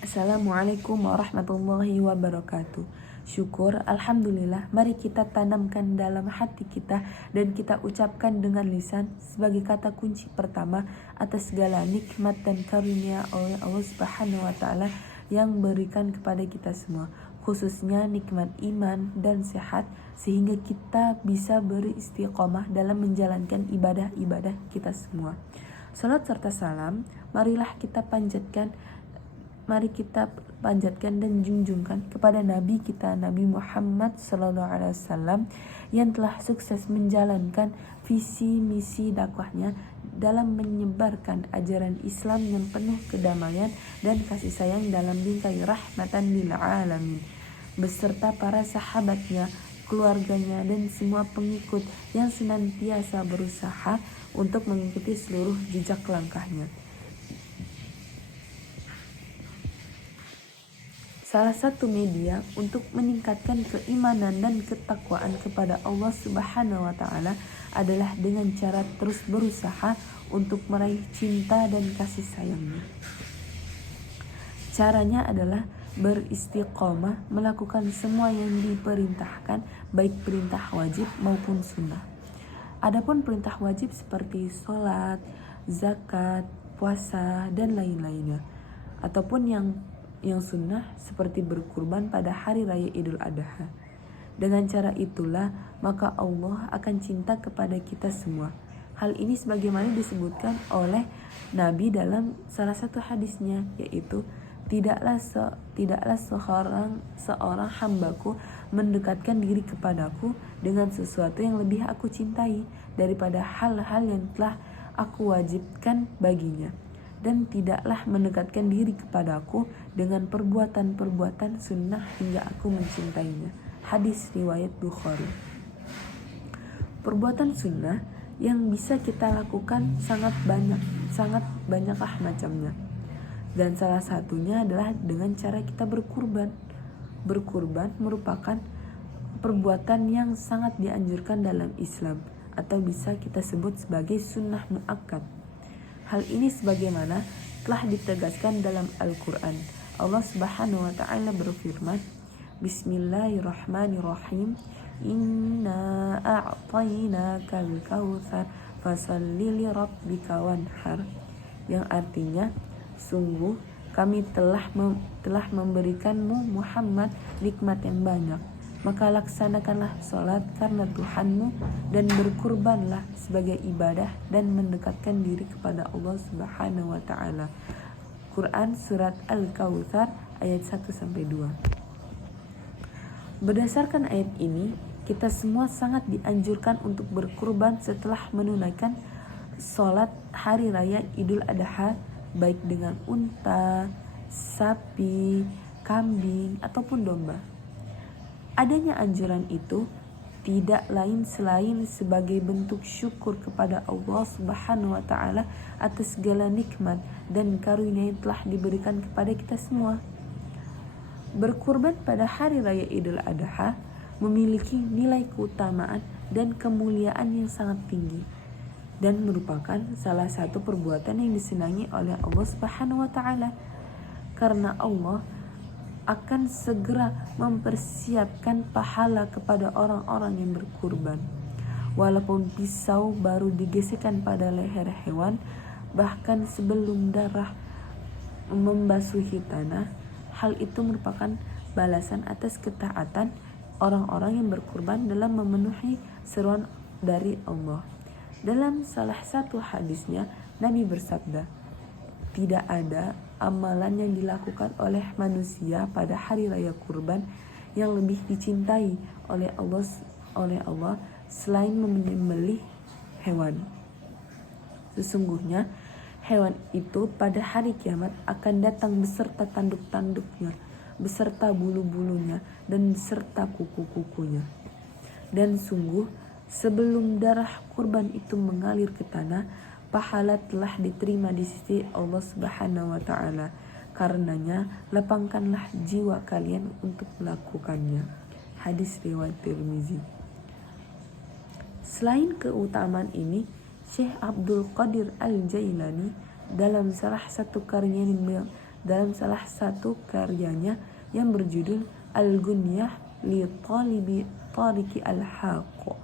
Assalamualaikum warahmatullahi wabarakatuh. Syukur, alhamdulillah, mari kita tanamkan dalam hati kita dan kita ucapkan dengan lisan sebagai kata kunci pertama atas segala nikmat dan karunia oleh Allah Subhanahu wa taala yang berikan kepada kita semua, khususnya nikmat iman dan sehat, sehingga kita bisa beristiqomah dalam menjalankan ibadah-ibadah kita semua. Salat serta salam, mari kita panjatkan dan junjungkan kepada Nabi kita, Nabi Muhammad SAW, yang telah sukses menjalankan visi misi dakwahnya dalam menyebarkan ajaran Islam yang penuh kedamaian dan kasih sayang dalam bingkai rahmatan lil alamin, beserta para sahabatnya, keluarganya, dan semua pengikut yang senantiasa berusaha untuk mengikuti seluruh jejak langkahnya. Salah satu media untuk meningkatkan keimanan dan ketakwaan kepada Allah Subhanahu wa taala adalah dengan cara terus berusaha untuk meraih cinta dan kasih sayangnya. Caranya adalah beristiqomah melakukan semua yang diperintahkan, baik perintah wajib maupun sunnah. Adapun perintah wajib seperti sholat, zakat, puasa, dan lain-lainnya. Ataupun yang sunnah seperti berkurban pada hari raya Idul Adha. Dengan cara itulah maka Allah akan cinta kepada kita semua. Hal ini sebagaimana disebutkan oleh Nabi dalam salah satu hadisnya, yaitu tidaklah seorang hambaku mendekatkan diri kepadaku dengan sesuatu yang lebih aku cintai daripada hal-hal yang telah aku wajibkan baginya, dan tidaklah mendekatkan diri kepadaku dengan perbuatan-perbuatan sunnah hingga aku mencintainya. Hadis riwayat Bukhari. Perbuatan sunnah yang bisa kita lakukan sangat banyaklah macamnya. Dan salah satunya adalah dengan cara kita berkurban. Berkurban merupakan perbuatan yang sangat dianjurkan dalam Islam, atau bisa kita sebut sebagai sunnah muakkad. Hal ini sebagaimana telah ditegaskan dalam Al-Quran. Allah Subhanahu wa ta'ala berfirman, Bismillahirrahmanirrahim, Inna a'tainakal kautsar fasalli li rabbika wanhar, yang artinya, sungguh kami telah memberikanmu Muhammad nikmat yang banyak, maka laksanakanlah sholat karena Tuhanmu dan berkurbanlah sebagai ibadah dan mendekatkan diri kepada Allah Subhanahu wa taala. Quran surat Al-Kautsar ayat 1-2. Berdasarkan ayat ini, kita semua sangat dianjurkan untuk berkurban setelah menunaikan sholat hari raya Idul Adha, baik dengan unta, sapi, kambing, ataupun domba. Adanya anjuran itu tidak lain selain sebagai bentuk syukur kepada Allah Subhanahu wa taala atas segala nikmat dan karunia yang telah diberikan kepada kita semua. Berkurban pada hari raya Idul Adha memiliki nilai keutamaan dan kemuliaan yang sangat tinggi, dan merupakan salah satu perbuatan yang disenangi oleh Allah Subhanahu wa taala, karena Allah akan segera mempersiapkan pahala kepada orang-orang yang berkurban. Walaupun pisau baru digesekkan pada leher hewan, bahkan sebelum darah membasuhi tanah, hal itu merupakan balasan atas ketaatan orang-orang yang berkurban dalam memenuhi seruan dari Allah. Dalam salah satu hadisnya, Nabi bersabda, tidak ada amalan yang dilakukan oleh manusia pada hari raya kurban yang lebih dicintai oleh Allah selain menyembelih hewan. Sesungguhnya hewan itu pada hari kiamat akan datang beserta tanduk-tanduknya, beserta bulu-bulunya, dan beserta kuku-kukunya. Dan sungguh sebelum darah kurban itu mengalir ke tanah, pahala telah diterima di sisi Allah Subhanahu wa taala. Karenanya lapangkanlah jiwa kalian untuk melakukannya. Hadis riwayat Tirmizi. Selain keutamaan ini, Syekh Abdul Qadir Al-Jailani dalam salah satu karyanya dalam salah satu karyanya yang berjudul Al-Gunyah li Talibi Tariqi Al-Haqq,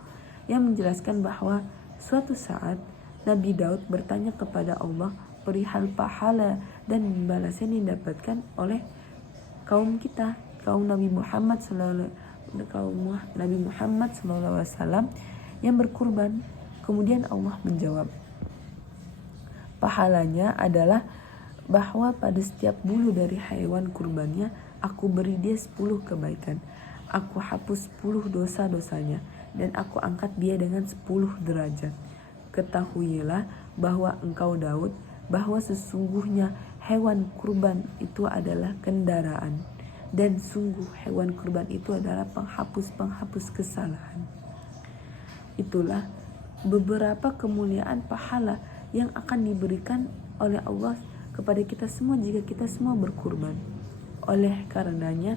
yang menjelaskan bahwa suatu saat Nabi Daud bertanya kepada Allah perihal pahala dan balasan yang didapatkan oleh kaum kita, kaum Nabi Muhammad SAW yang berkurban. Kemudian Allah menjawab, pahalanya adalah bahwa pada setiap bulu dari hewan kurbannya aku beri dia 10 kebaikan, aku hapus 10 dosa-dosanya, dan aku angkat dia dengan 10 derajat. Ketahuilah bahwa engkau Daud, bahwa sesungguhnya hewan kurban itu adalah kendaraan, dan sungguh hewan kurban itu adalah penghapus kesalahan. Itulah beberapa kemuliaan pahala yang akan diberikan oleh Allah kepada kita semua jika kita semua berkurban. Oleh karenanya,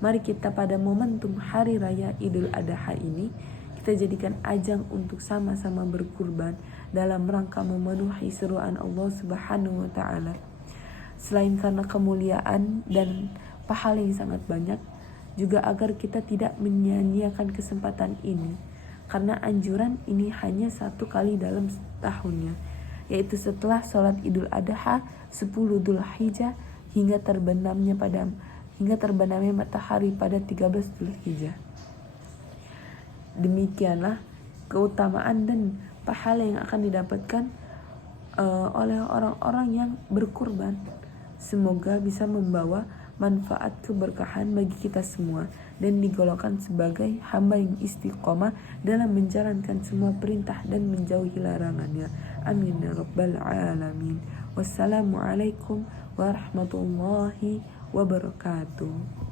mari kita pada momentum Hari Raya Idul Adha ini, kita jadikan ajang untuk sama-sama berkurban dalam rangka memenuhi seruan Allah Subhanahu wa Ta'ala. Selain karena kemuliaan dan pahala yang sangat banyak, juga agar kita tidak menyia-nyiakan kesempatan ini, karena anjuran ini hanya 1 kali dalam tahunnya, yaitu setelah sholat Idul Adha 10 Dzulhijjah hingga terbenamnya matahari pada 13 Dzulhijjah. Demikianlah keutamaan dan pahala yang akan didapatkan oleh orang-orang yang berkurban. Semoga bisa membawa manfaat keberkahan bagi kita semua dan digolongkan sebagai hamba yang istiqomah dalam menjalankan semua perintah dan menjauhi larangannya. Amin ya rabbal alamin. Wassalamualaikum warahmatullahi wabarakatuh.